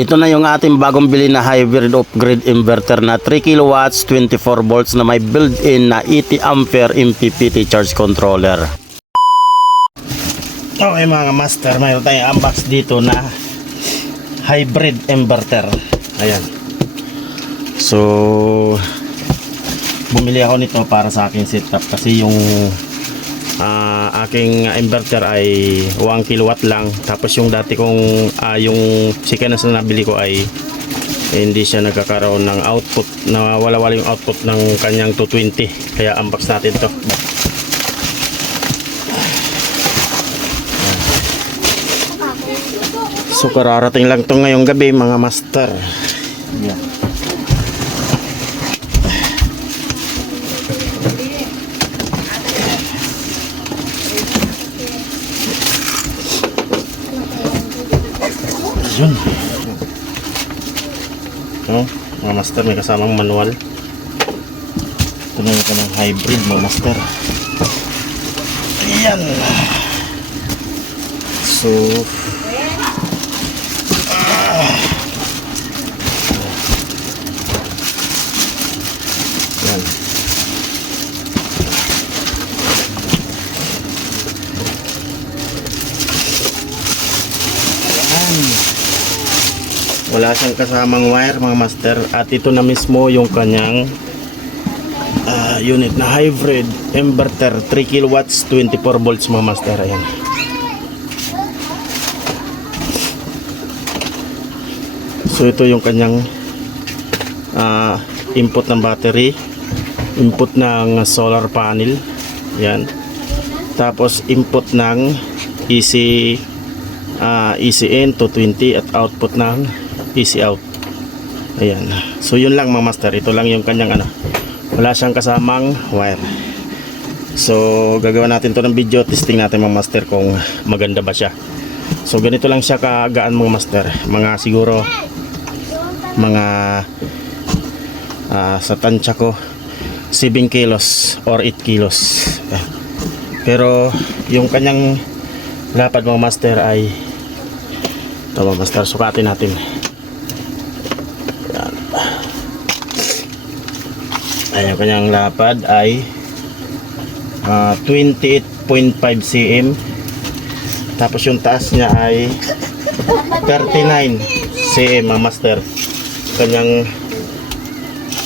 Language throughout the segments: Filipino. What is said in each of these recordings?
Ito na yung ating bagong bili na hybrid upgrade inverter na 3 kilowatts 24 volts na may built-in na 80 ampere MPPT charge controller. Okay mga master, mayroon tayong unbox dito na hybrid inverter. Ayan. So, bumili ako nito para sa aking setup kasi yung ah, aking inverter ay 1 kilowatt lang. Tapos yung dati kong ah, yung sikanas na nabili ko ay hindi siya nagkakaroon ng output. Nawawala-wala yung output ng kanyang 220 kaya unbox natin to. So kararating lang to ngayong gabi mga master. Yan Yun. Ito, mga master, may kasamang manual. Ito na ito ng hybrid, mga master. Ayan. So, Wala siyang kasamang wire mga master. At ito na mismo yung kanyang ah, unit na hybrid inverter. 3 kilowatts 24 volts mga master. Ayan. So ito yung kanyang ah, input ng battery, input ng solar panel, yan. Tapos input ng EC ah, ECN 220 at output ng EC out. Ayan. So yun lang mga master, ito lang yung kanyang ano. Wala siyang kasamang wire. So gagawa natin to ng video, testing natin mga master kung maganda ba siya. So ganito lang siya kagaan mga master. Mga siguro mga ah, sa tansya ko 7 kilos or 8 kilos. Pero yung kanyang lapad mga master ay ito mga master sukatin natin. Ayan kanyang lapad ay ah, 28.5 cm. Tapos yung taas niya ay 39 cm mga master. Kanyang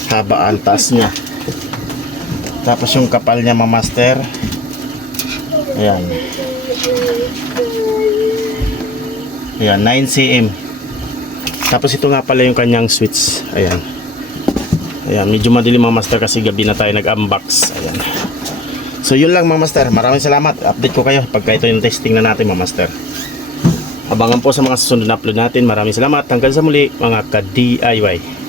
habaan taas niya. Tapos yung kapal niya mga master. Ayan. Ayan 9 cm. Tapos ito nga pala yung kanyang switch. Ayan ayan medyo madilim mga master kasi gabi na tayo nag-unbox ayan so yun lang mga master maraming salamat update ko kayo pagka ito yung testing na natin mga master Abangan po sa mga susunod na upload natin. Maraming salamat. Hanggang sa muli mga ka-DIY.